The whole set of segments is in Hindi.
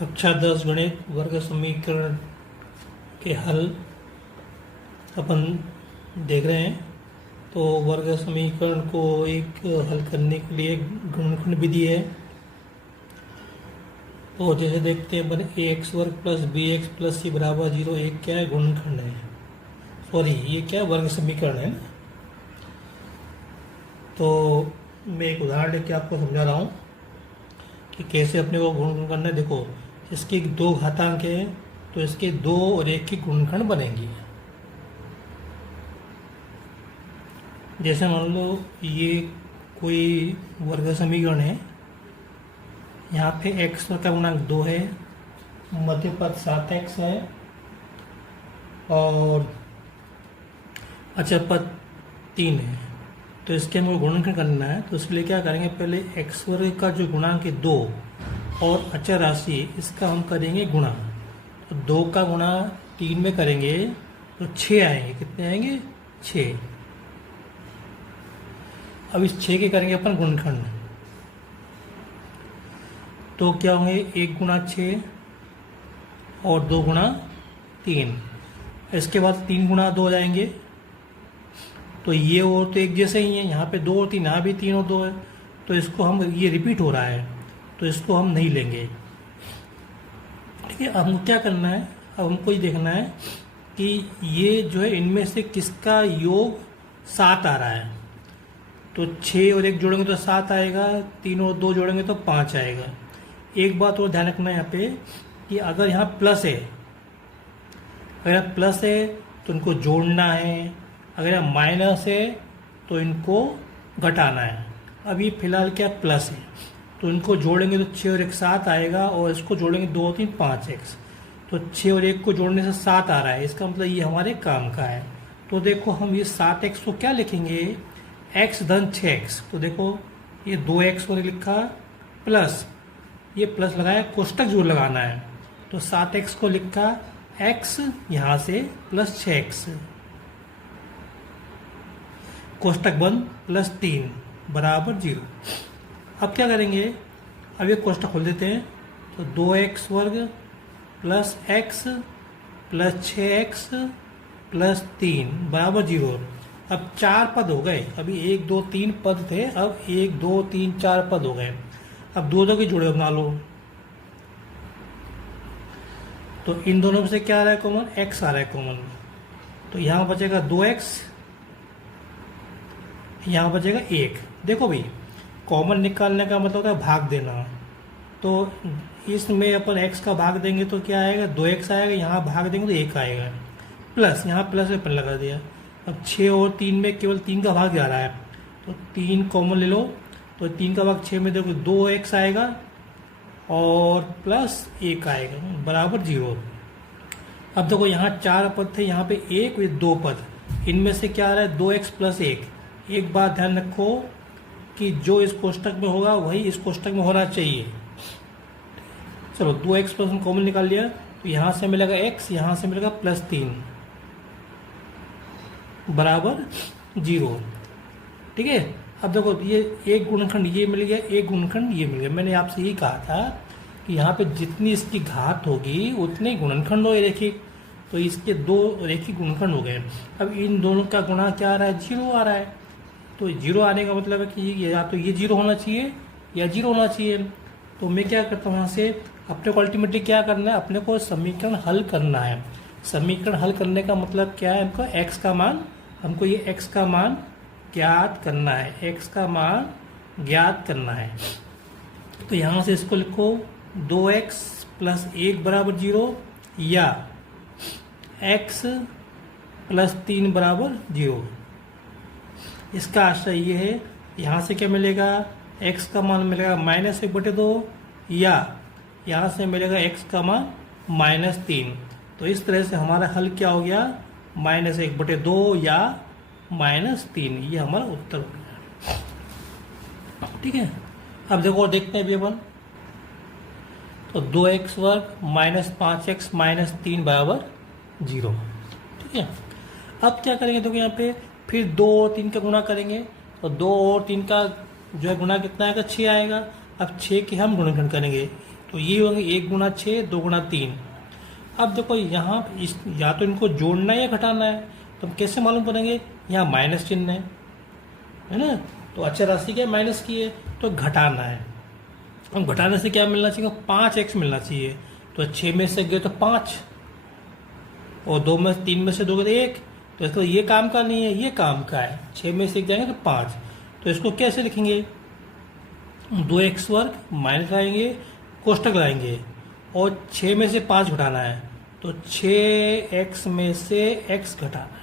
कक्षा 10 गणित वर्ग समीकरण के हल अपन देख रहे हैं। तो वर्ग समीकरण को एक हल करने के लिए गुणनखंड विधि है। तो जैसे देखते हैं अपन ए एक्स वर्ग प्लस बी एक्स प्लस सी बराबर 0 एक क्या है, गुणनखंड है। सॉरी, ये क्या वर्ग समीकरण है ना। तो मैं एक उदाहरण लेके आपको समझा रहा हूँ कि कैसे अपने को गुणनखंड करना है। देखो, इसके दो घातांक है तो इसके दो और एक की गुणनखंड बनेंगी। जैसे मान लो ये कोई वर्ग समीकरण है, यहाँ पे x का गुणांक 2 है, मध्य पद 7x है और अचर पद 3 है। तो इसके हमको गुणनखंड करना है। तो इसके लिए क्या करेंगे, पहले x वर्ग का जो गुणांक है 2 और अचर राशि इसका हम करेंगे गुणा। तो 2 का गुणा 3 में करेंगे तो 6 आएंगे। कितने आएंगे? 6। अब इस 6 के करेंगे अपन गुणनखंड। तो क्या होंगे, 1 गुणा 6 और 2 गुणा 3। इसके बाद 3 गुणा 2 हो जाएंगे। तो ये और तो एक जैसे ही है, यहाँ पे 2 और 3, यहाँ भी 3 और 2 है। तो इसको हम, ये रिपीट हो रहा है तो इसको हम नहीं लेंगे। ठीक है, अब हमको क्या करना है, अब हमको ये देखना है कि ये जो है इनमें से किसका योग 7 आ रहा है। तो 6 और 1 जोड़ेंगे तो 7 आएगा, 3 और 2 जोड़ेंगे तो 5 आएगा। एक बात और ध्यान रखना है यहाँ पे कि अगर यहाँ प्लस है, अगर यहाँ प्लस है तो इनको जोड़ना है, अगर यहाँ माइनस है तो इनको घटाना है। अब ये फिलहाल क्या प्लस है तो इनको जोड़ेंगे तो 6 और 1 7 आएगा और इसको जोड़ेंगे 2 और 3 5x। तो 6 और 1 को जोड़ने से 7 आ रहा है, इसका मतलब ये हमारे काम का है। तो देखो हम ये 7x को क्या लिखेंगे, x धन 6x। तो देखो ये 2x और लिखा प्लस, ये प्लस लगाया, कोष्टक जोड़ लगाना है। तो 7x को लिखा x यहाँ से प्लस 6x, कोष्टक बंद, प्लस 3 बराबर 0। अब क्या करेंगे, अब ये कोष्टक खोल देते हैं। तो 2x वर्ग plus x plus 6x plus 3 बराबर 0। अब 4 पद हो गए, अभी 1 2 3 पद थे, अब 1 2 3 4 पद हो गए। अब दो के जोड़े बना लो। तो इन दोनों में से क्या आ रहा है कॉमन, x आ रहा है कॉमन। तो यहाँ बचेगा 2x, यहाँ बचेगा 1। देखो भाई, कॉमन निकालने का मतलब होता है भाग देना। तो इसमें अपन x का भाग देंगे तो क्या आएगा, 2x आएगा, यहाँ भाग देंगे तो 1 आएगा। प्लस, यहाँ प्लस अपन लगा दिया। अब 6 और 3 में केवल 3 का भाग जा रहा है, तो 3 कॉमन ले लो। तो 3 का भाग 6 में देखो 2x आएगा और प्लस 1 आएगा बराबर 0। अब देखो यहाँ 4 पद थे, यहाँ पे 1 और 2 पद, इनमें से क्या आ रहा है, 2x प्लस 1। एक बात ध्यान रखो कि जो इस कोष्टक में होगा वही इस कोष्टक में होना चाहिए। चलो 2x प्लस कॉमन निकाल लिया, तो यहाँ से मिलेगा x, यहाँ से मिलेगा प्लस 3 बराबर 0। ठीक है, अब देखो ये एक गुणनखंड ये मिल गया, एक गुणनखंड ये मिल गया। मैंने आपसे यही कहा था कि यहाँ पे जितनी इसकी घात होगी उतने गुणनखंड हो रैखिक। तो इसके दो रैखिक गुणनखंड हो गए। अब इन दोनों का गुणा क्या आ रहा है, 0 आ रहा है। तो 0 आने का मतलब है कि या तो ये 0 होना चाहिए या 0 होना चाहिए। तो मैं क्या करता हूँ, यहाँ से अपने को अल्टीमेटली क्या करना है, अपने को समीकरण हल करना है। समीकरण हल करने का मतलब क्या है, हमको x का मान, हमको ये x का मान ज्ञात करना है, x का मान ज्ञात करना है। तो यहाँ से इसको लिखो 2x प्लस 1 बराबर 0 या x प्लस 3 बराबर 0। इसका आशय ये है, यहाँ से क्या मिलेगा, x का मान मिलेगा -1/2 या यहाँ से मिलेगा x का मान -3। तो इस तरह से हमारा हल क्या हो गया, -1/2 या -3। ये हमारा उत्तर हो गया। ठीक है, अब देखो देखते हैं अभी अपन। तो 2x वर्ग -5x -3 बराबर 0। ठीक है, अब क्या करेंगे, देखो यहाँ पे फिर 2 और 3 का गुणा करेंगे। तो 2 और 3 का जो है गुणा कितना आएगा, 6 आएगा। अब 6 के हम गुणनखंड करेंगे। तो ये होंगे 1 गुना 6 2 गुना 3। अब देखो यहाँ या तो इनको जोड़ना है या घटाना है, तो हम कैसे मालूम करेंगे? यहाँ माइनस चिन्ह है ना, तो अचर राशि क्या माइनस की है, तो घटाना है। अब घटाने से क्या मिलना चाहिए? 5x मिलना चाहिए। तो 6 में से गए तो 5, और 3 में से 2 गए तो 1। तो इसको ये काम का नहीं है, ये काम का है। 6 में से 1 जाएंगे तो 5। तो इसको कैसे लिखेंगे? 2x वर्ग माइनस लाएंगे, कोष्टक लाएंगे, और 6 में से 5 घटाना है, तो 6x में से x घटाना है।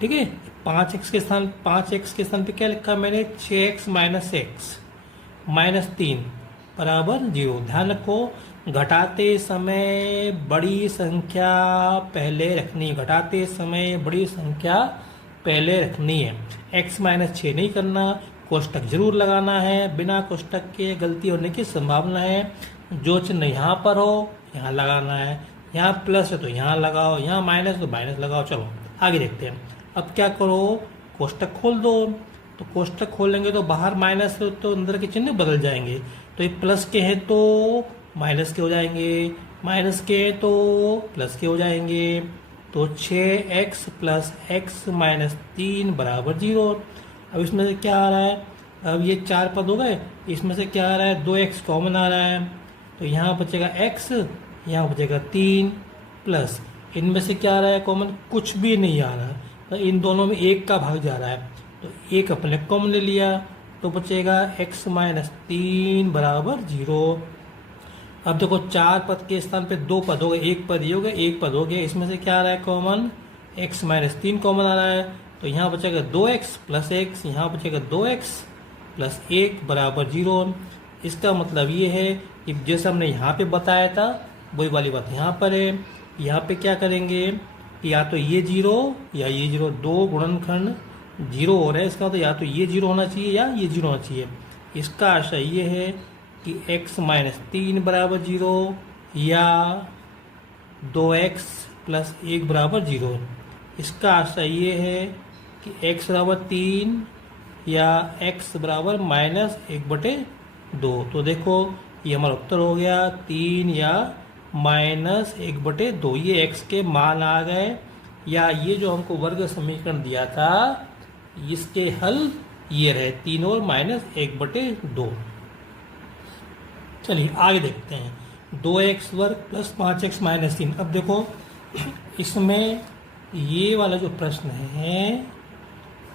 ठीक है, 5x के स्थान पे क्या लिखा मैंने? 6x माइनस x माइनस 3 बराबर 0। ध्यान रखो, घटाते समय बड़ी संख्या पहले रखनी है, घटाते समय बड़ी संख्या पहले रखनी है। x माइनस 6 नहीं करना, कोष्टक जरूर लगाना है। बिना कोष्टक के गलती होने की संभावना है। जो चिन्ह यहाँ पर हो यहाँ लगाना है, यहाँ प्लस है तो यहाँ लगाओ, यहाँ माइनस तो माइनस लगाओ। चलो आगे देखते हैं। अब क्या करो? कोष्टक खोल दो। तो कोष्टक खोलेंगे तो बाहर माइनस है तो अंदर के चिन्ह बदल जाएंगे। तो ये प्लस के हैं तो माइनस के हो जाएंगे, माइनस के हैं तो प्लस के हो जाएंगे। तो 6x प्लस x माइनस 3 बराबर 0। अब इसमें से क्या आ रहा है? अब ये 4 पद हो गए, इसमें से क्या आ रहा है? 2x कॉमन आ रहा है, तो यहाँ बचेगा x, यहाँ बचेगा 3 प्लस इनमें से क्या आ रहा है कॉमन? कुछ भी नहीं आ रहा है, तो इन दोनों में 1 का भाग जा रहा है, तो 1 अपने कॉमन ले लिया, तो बचेगा x माइनस 3 बराबर 0। अब देखो 4 पद के स्थान पे 2 पद हो गए, 1 पद ये हो गए, 1 पद हो गया। इसमें से क्या आ रहा है कॉमन? x माइनस 3 कॉमन आ रहा है, तो यहाँ बचेगा 2x प्लस x, यहाँ बचेगा 2x प्लस 1 बराबर 0। इसका मतलब ये है कि जैसे हमने यहाँ पे बताया था वही वाली बात यहाँ पर है। यहाँ पे क्या करेंगे कि या तो ये 0 या ये 0, दो गुणनखंड 0 हो रहा है, इसका तो या तो ये 0 होना चाहिए या ये 0 होना चाहिए। इसका आशय ये है कि x माइनस 3 बराबर 0 या 2x प्लस 1 बराबर 0। इसका आशय ये है कि x बराबर 3 या x बराबर माइनस 1/2। तो देखो ये हमारा उत्तर हो गया 3 या माइनस 1/2। ये x के मान आ गए, या ये जो हमको वर्ग समीकरण दिया था इसके हल ये रहे 3 और माइनस 1/2। चलिए आगे देखते हैं। 2x वर्ग प्लस 5x माइनस 3। अब देखो इसमें ये वाला जो प्रश्न है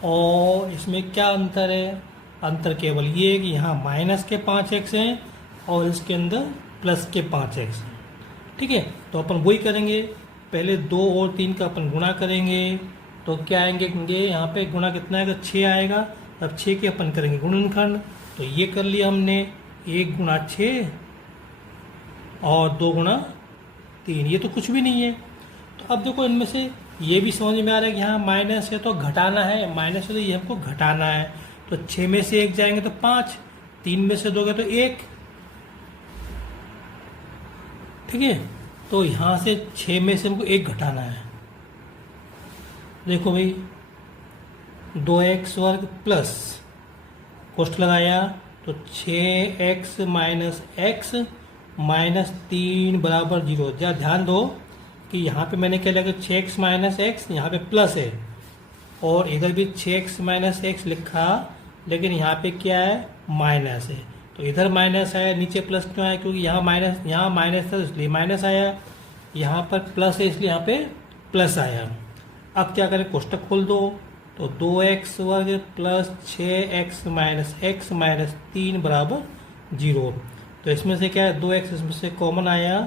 और इसमें क्या अंतर है? अंतर केवल ये है कि यहाँ माइनस के 5x हैं और इसके अंदर प्लस के 5x हैं। ठीक है, तो अपन वही करेंगे, पहले 2 और 3 का अपन गुणा करेंगे, तो क्या आएंगे? यहाँ पे गुणा कितना आएगा? 6 आएगा। अब 6 के अपन करेंगे गुणनखंड, तो ये कर लिया हमने, 1 गुणा 6 और 2 गुणा 3, ये तो कुछ भी नहीं है। तो अब देखो इनमें से ये भी समझ में आ रहा है कि यहाँ माइनस है तो घटाना है, माइनस है तो ये हमको घटाना है। तो 6 में से 1 जाएंगे तो 5, 3 में से 2 गए तो 1। ठीक है, तो यहाँ से 6 में से हमको 1 घटाना है। देखो भाई 2x वर्ग प्लस कोष्ठ लगाया तो 6x माइनस x माइनस 3 बराबर 0। जरा ध्यान दो कि यहाँ पे मैंने क्या लिखा? 6x माइनस x, यहाँ पे प्लस है, और इधर भी 6x माइनस x लिखा, लेकिन यहाँ पे क्या है? माइनस है। तो इधर माइनस आया, नीचे प्लस क्यों आया? क्योंकि यहाँ माइनस था इसलिए माइनस आया, यहाँ पर प्लस है इसलिए यहाँ पे प्लस आया। अब क्या करें? कोष्टक खोल दो, तो 2x वर्ग plus 6x minus x minus 3 बराबर 0। तो इसमें से क्या है? 2x इसमें से कॉमन आया,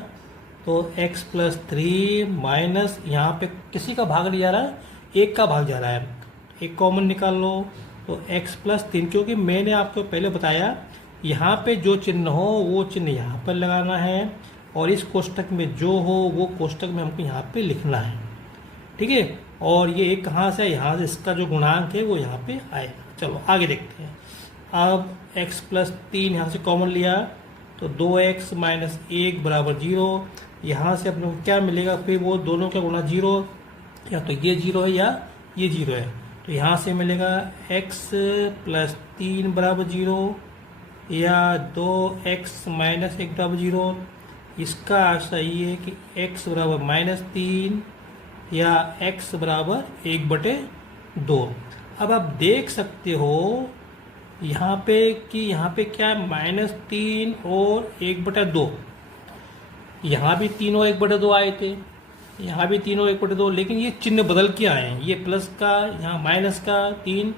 तो x प्लस 3 माइनस यहाँ पे किसी का भाग नहीं जा रहा है, 1 का भाग जा रहा है, एक कॉमन निकाल लो, तो x प्लस 3। क्योंकि मैंने आपको पहले बताया यहाँ पे जो चिन्ह हो वो चिन्ह यहाँ पर लगाना है, और इस कोष्टक में जो हो वो कोष्टक में हमको यहाँ पे लिखना है। ठीक है, और ये एक कहाँ से? यहाँ से इसका जो गुणांक है वो यहाँ पे आएगा। चलो आगे देखते हैं। अब x प्लस 3 यहाँ से कॉमन लिया, तो 2x माइनस 1 बराबर 0। यहाँ से अपने को क्या मिलेगा? फिर वो दोनों का गुणा 0, या तो ये 0 है या ये 0 है, तो यहाँ से मिलेगा x प्लस 3 बराबर 0 या 2x माइनस 1 बराबर 0। इसका सही है कि x बराबर -3 या x बराबर 1/2। अब आप देख सकते हो यहाँ पे कि यहाँ पे क्या है, -3 और 1/2। यहाँ भी 3 और 1/2 आए थे, यहाँ भी 3 और 1/2, लेकिन ये चिन्ह बदल के आए हैं। ये प्लस का, यहाँ माइनस का 3,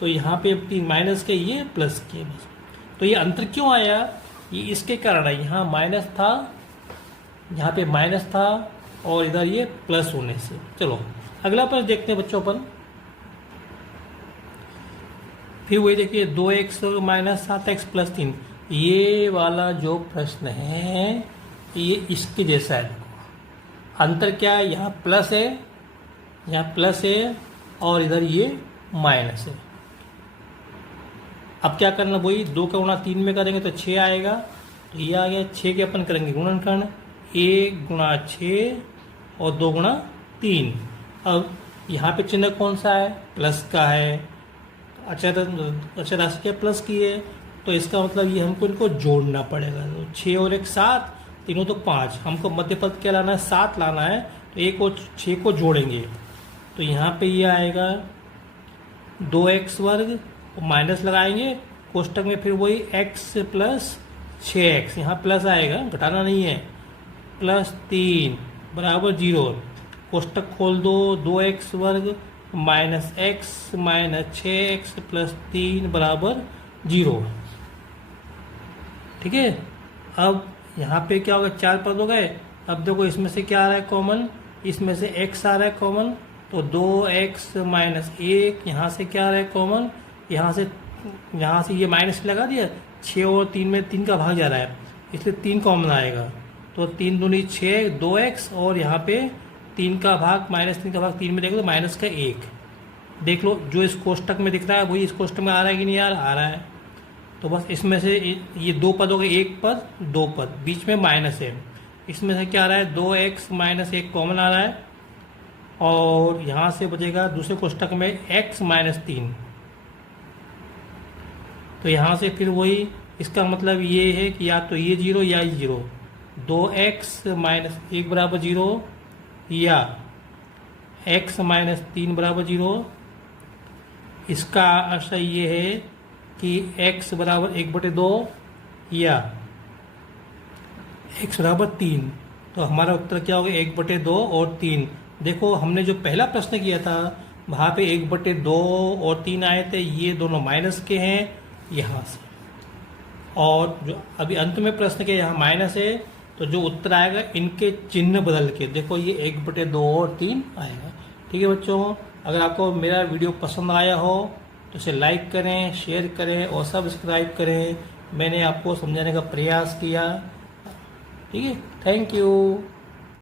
तो यहाँ पे 3 माइनस के, ये प्लस के। बस तो ये अंतर क्यों आया, ये इसके कारण है। यहाँ माइनस था, यहाँ पे माइनस था, और इधर ये प्लस होने से। चलो अगला प्रश्न देखते हैं बच्चों अपन। फिर वही देखिए 2x माइनस 7x प्लस 3। ये वाला जो प्रश्न है ये इसके जैसा है। अंतर क्या है, यहाँ प्लस है, यहाँ प्लस है, और इधर ये माइनस है। अब क्या करना, वही 2 का गुणा 3 में करेंगे तो 6 आएगा। तो ये आ गया 6 के अपन करेंगे गुणनखंड, 1 गुणा 6 और 2 गुणा 3। अब यहाँ पे चिन्ह कौन सा है, प्लस का है। अचर राशि के प्लस की है, तो इसका मतलब ये हमको इनको जोड़ना पड़ेगा। तो 6 और 1 7, तीनों तो 5। हमको मध्य पद क्या लाना है, 7 लाना है। तो 1 और 6 को जोड़ेंगे तो यहाँ पे ये आएगा 2x वर्ग, माइनस लगाएंगे कोष्टक में, फिर वही x प्लस 6x, यहाँ प्लस आएगा, घटाना नहीं है, प्लस 3 बराबर 0। कोष्टक खोल दो, 2x वर्ग minus x minus 6x plus 3 बराबर 0। ठीक है। अब यहाँ पे क्या होगा, 4 पद हो गए। अब देखो इसमें से क्या आ रहा है कॉमन, इसमें से x आ रहा है कॉमन, तो 2x माइनस 1, यहाँ से क्या आ रहा है कॉमन, यहाँ से ये माइनस लगा दिया। 6 और 3 में 3 का भाग जा रहा है, इसलिए 3 कॉमन आएगा। तो 3 दूनी 6, 2x, और यहाँ पे 3 का भाग -3 का भाग 3 में देखो तो माइनस का 1। देख लो जो इस कोष्टक में दिख रहा है वही इस कोष्टक में आ रहा है कि नहीं आ रहा है। तो बस इसमें से ये 2 पद हो गए, 1 पद 2 पद, बीच में माइनस है। इसमें से क्या आ रहा है, 2x माइनस 1 कॉमन आ रहा है, और यहाँ से बचेगा दूसरे कोष्टक में x माइनस 3। तो यहाँ से फिर वही, इसका मतलब ये है कि या तो ये 0 या ये 0। 2x माइनस 1 बराबर 0 या x माइनस 3 बराबर 0। इसका आशय ये है कि x बराबर 1/2 या x बराबर 3। तो हमारा उत्तर क्या होगा, 1/2 और 3। देखो हमने जो पहला प्रश्न किया था वहाँ पे 1/2 और 3 आए थे, ये दोनों माइनस के हैं यहाँ से। और जो अभी अंत में प्रश्न के यहाँ माइनस है, तो जो उत्तर आएगा इनके चिन्ह बदल के, देखो ये 1/2 और 3 आएगा। ठीक है बच्चों, अगर आपको मेरा वीडियो पसंद आया हो तो इसे लाइक करें, शेयर करें और सब्सक्राइब करें। मैंने आपको समझाने का प्रयास किया। ठीक है, थैंक यू।